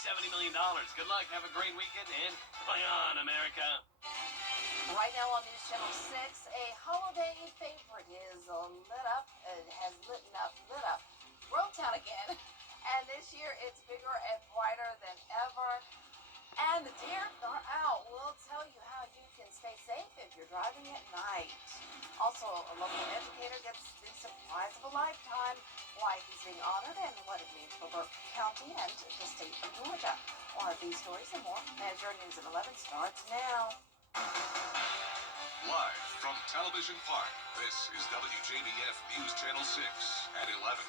$70 million. Good luck. Have a great weekend, and play on, America. Right now on News Channel 6, a holiday favorite is lit up Roadtown again. And this year it's bigger and brighter than ever. And the deer are out. We'll tell you how you can stay safe if you're driving at night. Also, a local educator gets the surprise of a lifetime, why he's being honored and what it means for Burke County and the state of Georgia. We'll have these stories and more as your News at 11 starts now. Live from Television Park, this is WJBF News Channel 6 at 11.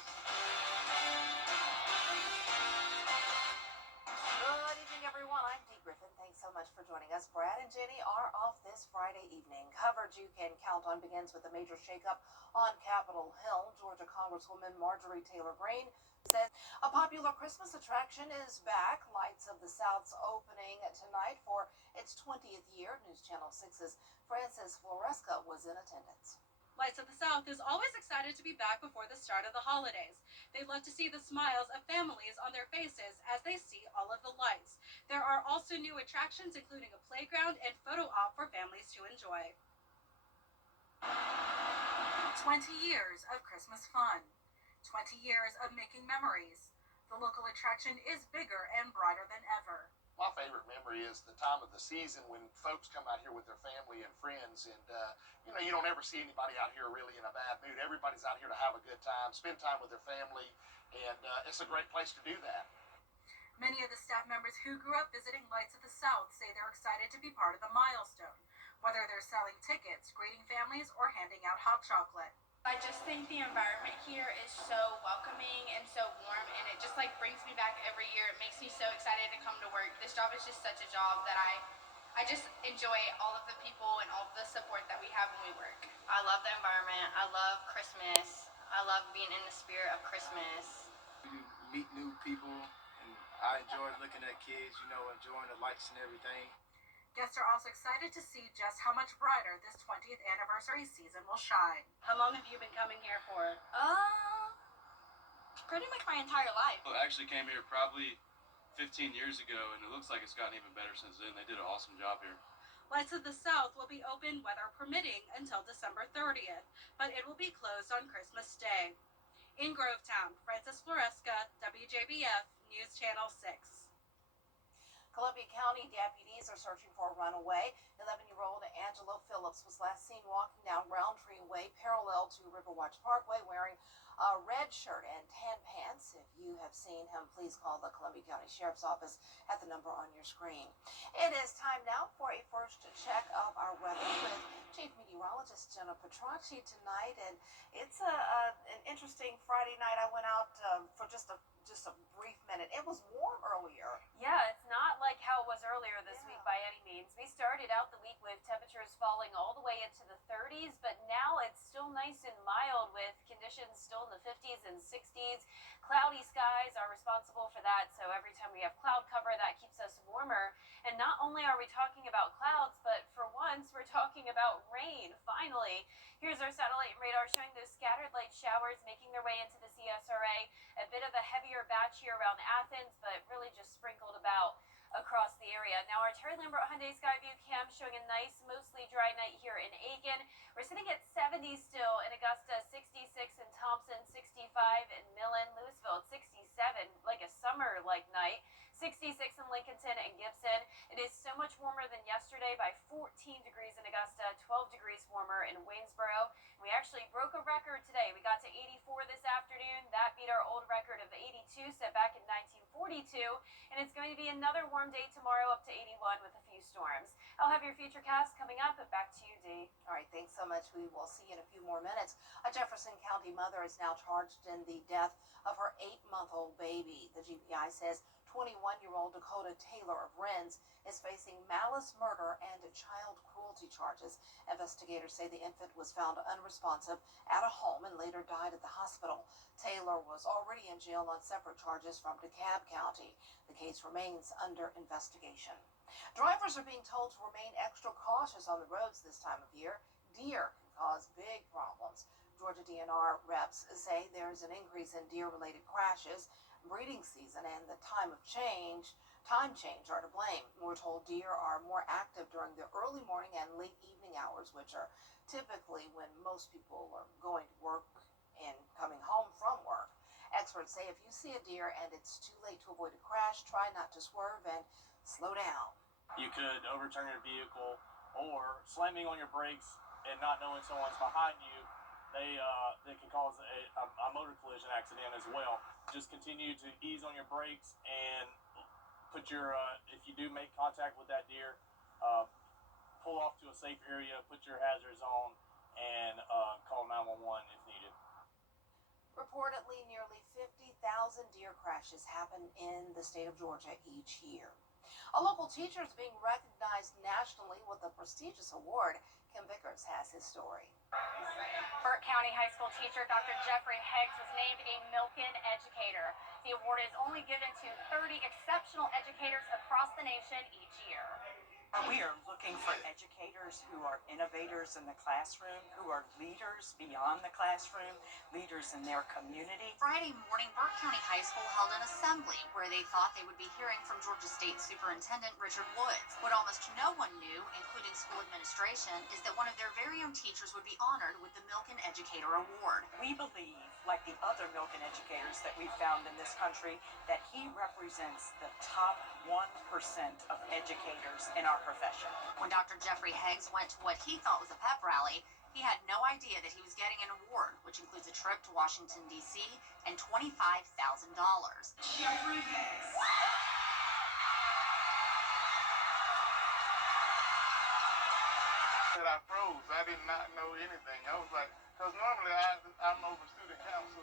Good evening, everyone. I'm Dee Griffin. Thanks so much for joining us. Brad and Jenny are off this Friday evening. Coverage you can count on begins with a major shakeup on Capitol Hill. Georgia Congresswoman Marjorie Taylor Greene says a popular Christmas attraction is back. Lights of the South's opening tonight for its 20th year. News Channel 6's Frances Floresca was in attendance. Lights of the South is always excited to be back before the start of the holidays. They love to see the smiles of families on their faces as they see all of the lights. There are also new attractions, including a playground and photo op for families to enjoy. 20 years of Christmas fun. 20 years of making memories. The local attraction is bigger and brighter than ever. My favorite memory is the time of the season when folks come out here with their family and friends, and you don't ever see anybody out here really in a bad mood. Everybody's out here to have a good time, spend time with their family, and it's a great place to do that. Many of the staff members who grew up visiting Lights of the South say they're excited to be part of the milestone, whether they're selling tickets, greeting families, or handing out hot chocolate. I just think the environment here is so welcoming and so warm, and it just brings me back every year. It makes me so excited to come to work. This job is just such a job that I just enjoy all of the people and all of the support that we have when we work. I love the environment. I love Christmas. I love being in the spirit of Christmas. You meet new people, and I enjoy looking at kids, enjoying the lights and everything. Guests are also excited to see just how much brighter this 20th anniversary season will shine. How long have you been coming here for? Pretty much my entire life. I actually came here probably 15 years ago, and it looks like it's gotten even better since then. They did an awesome job here. Lights of the South will be open, weather permitting, until December 30th, but it will be closed on Christmas Day. In Grovetown, Frances Floresca, WJBF, News Channel 6. Columbia County deputies are searching for a runaway. 11-year-old Angela Phillips was last seen walking down Roundtree Way parallel to Riverwatch Parkway wearing a red shirt and tan pants. If you have seen him, please call the Columbia County Sheriff's Office at the number on your screen. It is time now for a first check of our weather with Chief Meteorologist Jenna Petracci tonight. And it's an interesting Friday night. I went out for just a brief minute. It was warm earlier. Yeah, it's not like how it was earlier this week by any means. We started out the week with temperatures falling all the way into the 30s, but now it's still nice and mild with conditions still in the 50s and 60s. Cloudy skies are responsible for that, so every time we have cloud cover, that keeps us warmer. And not only are we talking about clouds, but for once, we're talking about rain, finally. Here's our satellite and radar showing those scattered light showers making their way into the CSRA. A bit of a heavier batch here around Athens, but really just sprinkled about across the area. Now our Terry Lambert Hyundai Skyview cam showing a nice, mostly dry night here in Aiken. We're sitting at 70 still in Augusta, 66 in Thompson, 65 in Millen, Louisville at 67, like a summer-like night. 66 in Lincolnton and Gibson. It is so much warmer than yesterday by 14 degrees in Augusta, 12 degrees warmer in Waynesboro. We actually broke a record today. We got to 84 this afternoon. That beat our old record of 82 set back in 1942. And it's going to be another warm day tomorrow up to 81 with a few storms. I'll have your future cast coming up, but back to you, Dee. All right, thanks so much. We will see you in a few more minutes. A Jefferson County mother is now charged in the death of her 8-month-old baby. The GBI says 21-year-old Dakota Taylor of Rennes is facing malice murder and child cruelty charges. Investigators say the infant was found unresponsive at a home and later died at the hospital. Taylor was already in jail on separate charges from DeKalb County. The case remains under investigation. Drivers are being told to remain extra cautious on the roads this time of year. Deer can cause big problems. Georgia DNR reps say there's an increase in deer-related crashes. breeding season and the time change are to blame. We're told deer are more active during the early morning and late evening hours, which are typically when most people are going to work and coming home from work. Experts say if you see a deer and it's too late to avoid a crash, try not to swerve and slow down. You could overturn your vehicle, or slamming on your brakes and not knowing someone's behind you, they can cause a motor collision accident as well. Just continue to ease on your brakes and put your, if you do make contact with that deer, pull off to a safe area, put your hazards on, and call 911 if needed. Reportedly, nearly 50,000 deer crashes happen in the state of Georgia each year. A local teacher is being recognized nationally with a prestigious award. Kim Vickers has his story. Burke County High School teacher Dr. Jeffrey Heggs was named a Milken Educator. The award is only given to 30 exceptional educators across the nation each year. We are looking for educators who are innovators in the classroom, who are leaders beyond the classroom, leaders in their community. Friday morning, Burke County High School held an assembly where they thought they would be hearing from Georgia State Superintendent Richard Woods. What almost no one knew, including school administration, is that one of their very own teachers would be honored with the Milken Educator Award. We believe, like the other Milken educators that we've found in this country, that he represents the top 1% of educators in our profession. When Dr. Jeffrey Heggs went to what he thought was a pep rally, he had no idea that he was getting an award, which includes a trip to Washington, D.C. and $25,000. Jeffrey Heggs. I froze. I did not know anything. I was like, because normally I'm over student council,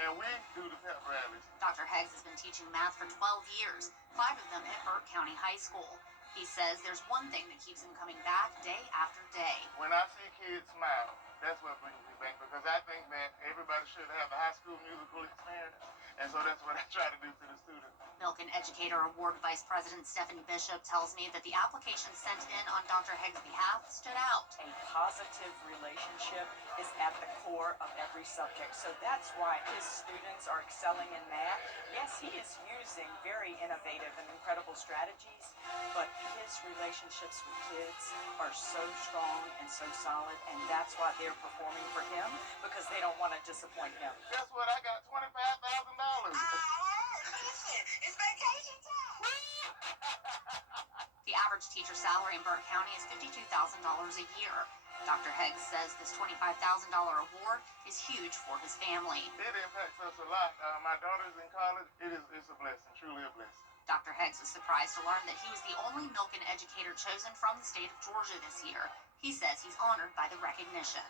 and we do the pep rallies. Dr. Heggs has been teaching math for 12 years, 5 of them at Burke County High School. He says there's one thing that keeps him coming back day after day. When I see kids smile, that's what brings me back, because I think that everybody should have a high school musical experience, and so that's what I try to do for the students. Milken Educator Award Vice President Stephanie Bishop tells me that the application sent in on Dr. Heggs' behalf stood out. A positive relationship is at the core of every subject, so that's why his students are excelling in math. Yes, he is using very innovative and incredible strategies, but his relationships with kids are so strong and so solid, and that's why they're performing for him, because they don't want to disappoint him. Guess what? I got $25,000. Listen, it's vacation time. The average teacher salary in Burke County is $52,000 a year. Dr. Heggs says this $25,000 award is huge for his family. It impacts us a lot. My daughter's in college. It's a blessing, truly a blessing. Dr. Heggs was surprised to learn that he was the only Milken educator chosen from the state of Georgia this year. He says he's honored by the recognition.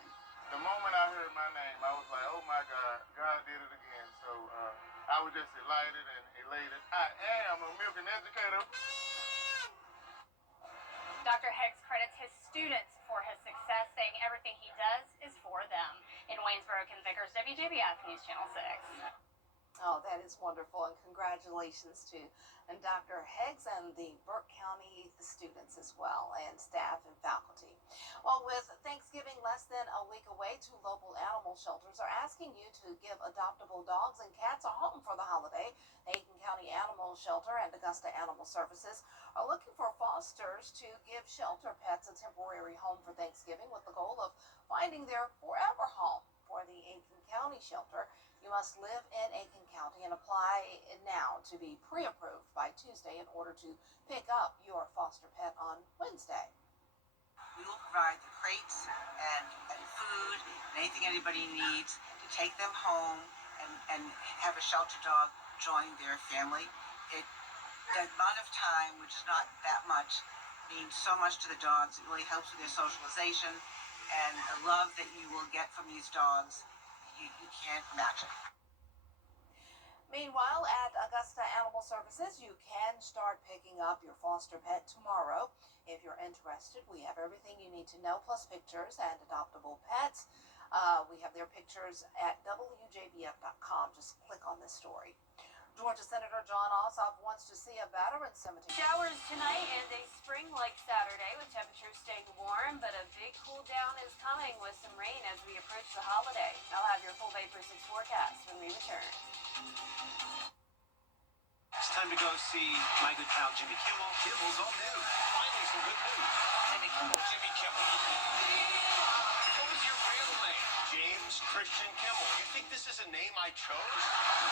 The moment I heard my name, I was like, oh my God, God did it again. So I was just delighted and elated. I am a Milken educator. Dr. Heggs credits his students for his success, saying everything he does is for them. In Waynesboro, Kim Vickers, WJBF News Channel 6. Oh, that is wonderful, and congratulations to Dr. Heggs and the Burke County students as well, and staff and faculty. Well, with Thanksgiving less than a week away, 2 local animal shelters are asking you to give adoptable dogs and cats a home for the holiday. The Aiken County Animal Shelter and Augusta Animal Services are looking for fosters to give shelter pets a temporary home for Thanksgiving, with the goal of finding their forever home. For the Aiken County Shelter, you must live in Aiken County and apply now to be pre-approved by Tuesday in order to pick up your foster pet on Wednesday. We will provide the crates and food and anything anybody needs to take them home and have a shelter dog join their family. The amount of time, which is not that much, means so much to the dogs. It really helps with their socialization, and the love that you will get from these dogs, you can't match it. Meanwhile, at Augusta Animal Services, you can start picking up your foster pet tomorrow. If you're interested, we have everything you need to know, plus pictures and adoptable pets. We have their pictures at WJBF.com. Just click on this story. Georgia Senator John Ossoff wants to see a veteran cemetery. Showers tonight and a spring-like Saturday with temperatures staying warm, but a big cool down is coming with some rain as we approach the holiday. I'll have your full Vapor 6 forecast when we return. It's time to go see my good pal Jimmy Kimmel. Kimmel's all new. Finally, some good news. Jimmy Kimmel. Jimmy Kimmel. What was your real name? James Christian Kimmel. You think this is a name I chose?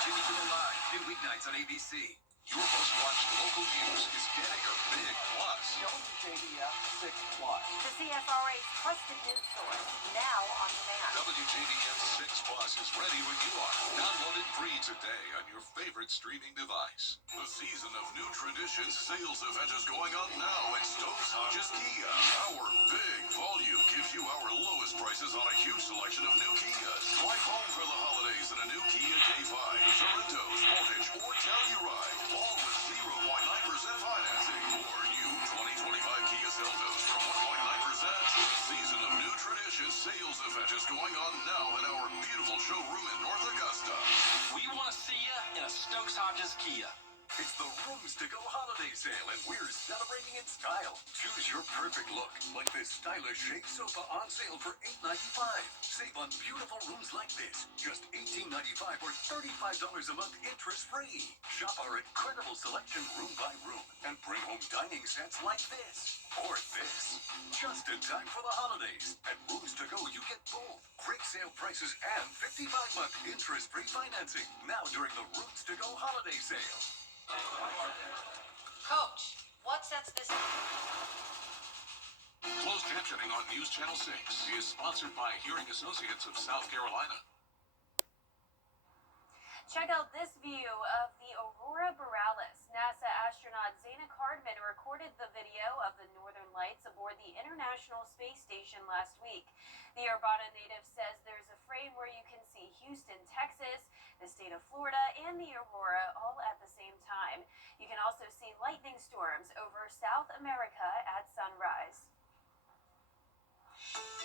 Jimmy Kimmel Live, new weeknights on ABC. Your most watched local news is getting a big plus. WJBF 6 Plus. The CSRA's trusted news source, now on demand. WJBF 6 Plus is ready when you are. Download it free today on your favorite streaming device. The season of new traditions sales event is going on now at Stokes Hodges Kia. Our big volume gives you our lowest prices on a huge selection of new Kias. Drive home for the holidays in a new Kia K5, Sorrento, Sportage, or Telluride. All with 0.9% financing. Or new 2025 Kia Seltos from 1.9%. The season of new traditions sales event is going on now at our beautiful showroom in North Augusta. We want to see you in a Stokes Hodges Kia. It's the Rooms to Go holiday sale, and we're celebrating in style. Choose your perfect look, like this stylish shake sofa on sale for $8.95. Save on beautiful rooms like this, just $18.95 or $35 a month interest-free. Shop our incredible selection room by room, and bring home dining sets like this. Or this. Just in time for the holidays. At Rooms to Go, you get both. Great sale prices and 55-month interest-free financing. Now during the Rooms to Go holiday sale. Coach, what sets this? Closed captioning on News Channel 6 is sponsored by Hearing Associates of South Carolina. Check out this view of the Aurora Borealis. NASA astronaut Zaina Cardman recorded the video of the northern lights aboard the International Space Station last week. The Urbana native says there's a frame where you can see Houston, Texas, the state of Florida, and the Aurora all at the same time. You can also see lightning storms over South America at sunrise.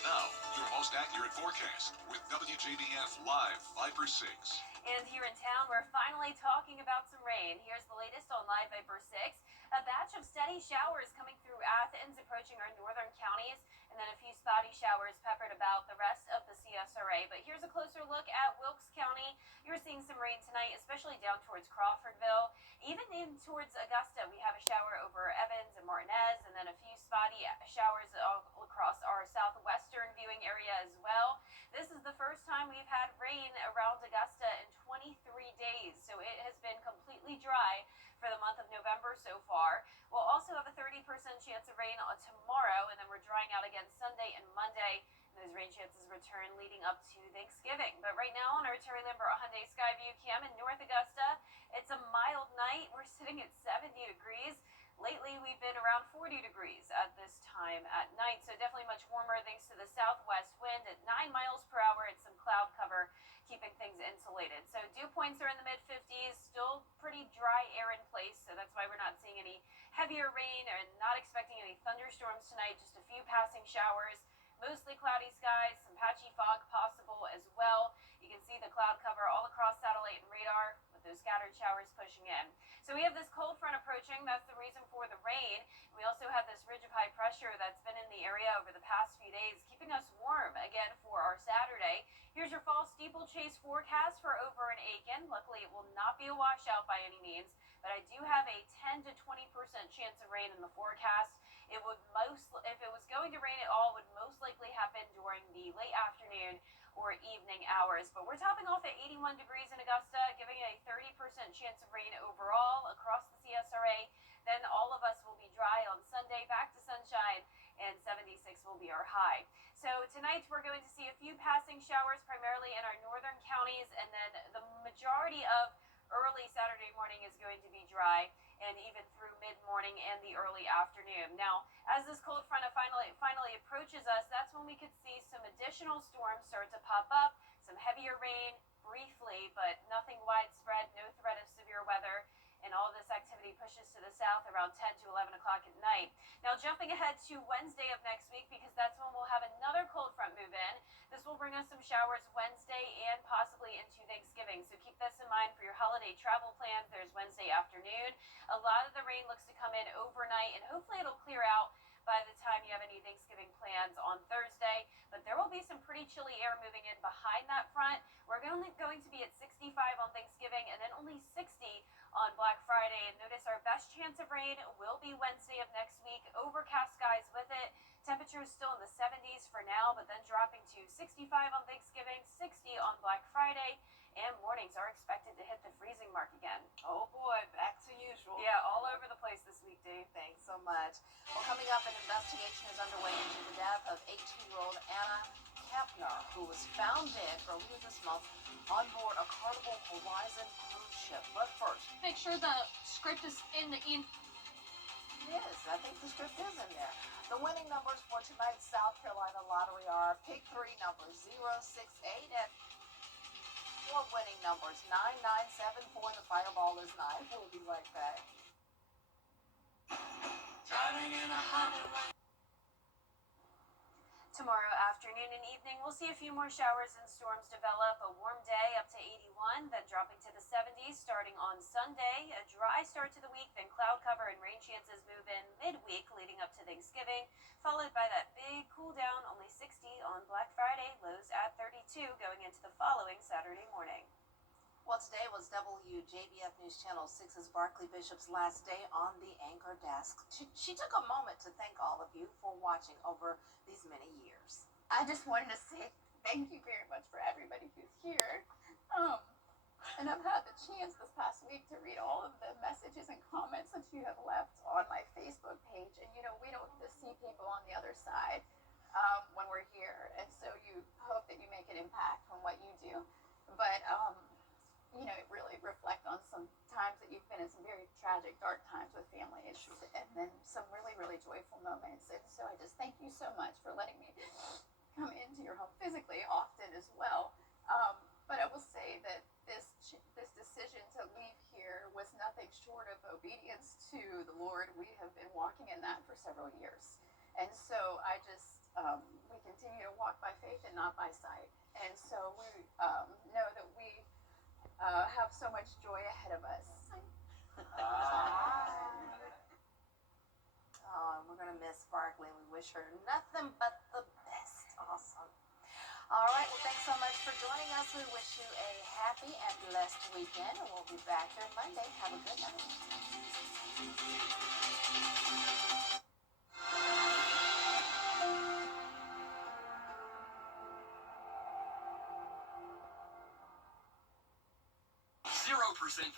Now, your most accurate forecast with WJBF Live Viper 6. And here in town, we're finally talking about some rain. Here's the latest on Live Viper 6. A batch of steady showers coming through Athens, approaching our northern counties, and then a few spotty showers peppered about the rest of the CSRA. But here's a closer look at Wilkes County. You're seeing some rain tonight, especially down towards Crawfordville. Even in towards Augusta, we have a shower over Evans and Martinez, and then a few spotty showers all across our southwestern viewing area as well. This is the first time we've had rain around Augusta in 23 days, so it has been completely dry for the month of November so far. We'll also have a 30% chance of rain on tomorrow, and then we're drying out again Sunday and Monday. And those rain chances return leading up to Thanksgiving. But right now on our Terry Lambert Hyundai Skyview Cam in North Augusta, it's a mild night. We're sitting at 70 degrees. Lately, we've been around 40 degrees at this time at night, so definitely much warmer thanks to the southwest wind at 9 miles per hour and some cloud cover keeping things insulated. So dew points are in the mid-50s, still pretty dry air in place, so that's why we're not seeing any heavier rain and not expecting any thunderstorms tonight, just a few passing showers. Mostly cloudy skies, some patchy fog possible as well. You can see the cloud cover all across satellite and radar with those scattered showers pushing in. So we have this cold front approaching. That's the reason for the rain. We also have this ridge of high pressure that's been in the area over the past few days, keeping us warm again for our Saturday. Here's your fall steeplechase forecast for over in Aiken. Luckily, it will not be a washout by any means, but I do have a 10 to 20% chance of rain in the forecast. It would if it was going to rain at all, would most likely happen during the late afternoon or evening hours. But we're topping off at 81 degrees in Augusta, giving a 30% chance of rain overall across the CSRA. Then all of us will be dry on Sunday, back to sunshine, and 76 will be our high. So tonight we're going to see a few passing showers, primarily in our northern counties, and then the majority of early Saturday morning is going to be dry, and even through mid-morning and the early afternoon. Now, as this cold front finally approaches us, that's when we could see some additional storms start to pop up, some heavier rain briefly, but nothing widespread, no threat of severe weather, and all this activity pushes to the south around 10 to 11 o'clock at night. Now, jumping ahead to Wednesday of next week, because that's when we'll have another cold front move in. This will bring us some showers Wednesday and possibly into Thanksgiving. So keep this in mind for your holiday travel plans. There's Wednesday afternoon. A lot of the rain looks to come in overnight, and hopefully it'll clear out by the time you have any Thanksgiving plans on Thursday. But there will be some pretty chilly air moving in behind that front. We're only going to be at 65 on Thanksgiving and then only 60 on Black Friday. And notice our best chance of rain will be Wednesday of next week. Overcast skies with it. Temperatures still in the 70s for now, but then dropping to 65 on Thanksgiving, 60 on Black Friday, and mornings are expected to hit the freezing mark again. Oh boy, back to usual. Yeah, all over the place this week, Dave. Thanks so much. Well, coming up, an investigation is underway into the death of 18-year-old Anna Kepner, who was found dead earlier this month on board a Carnival Horizon cruise ship. But first, Make sure the script is in the yes, I think the script is in there. The winning numbers for tonight's South Carolina lottery are pick 3 numbers 068 and 4 winning numbers 9974. The fireball is 9. We'll be right back. Tomorrow afternoon and evening, we'll see a few more showers and storms develop. A warm day up to 81, then dropping to the 70s starting on Sunday. A dry start to the week, then cloud cover and rain chances move in midweek leading up to Thanksgiving, followed by that big cool down, only 60 on Black Friday, lows at 32 going into the following Saturday morning. Well, today was WJBF News Channel 6's Barkley Bishop's last day on the anchor desk. She took a moment to thank all of you for watching over these many years. I just wanted to say thank you very much for everybody who's here. And I've had the chance this past week to read all of the messages and comments that you have left on my Facebook page. And, you know, we don't just see people on the other side when we're here. And so you hope that you make an impact on what you do. But, you know, really reflect on some times that you've been in some very tragic, dark times with family issues, and then some really, really joyful moments. And so I just thank you so much for letting me come into your home physically often as well. But I will say that this decision to leave here was nothing short of obedience to the Lord. We have been walking in that for several years. And so I just, we continue to walk by faith and not by sight. And so we know that we have so much joy ahead of us. Oh, and we're going to miss Barkley, and we wish her nothing but the best. Awesome. All right, well, thanks so much for joining us. We wish you a happy and blessed weekend, and we'll be back here Monday. Have a good night. 0%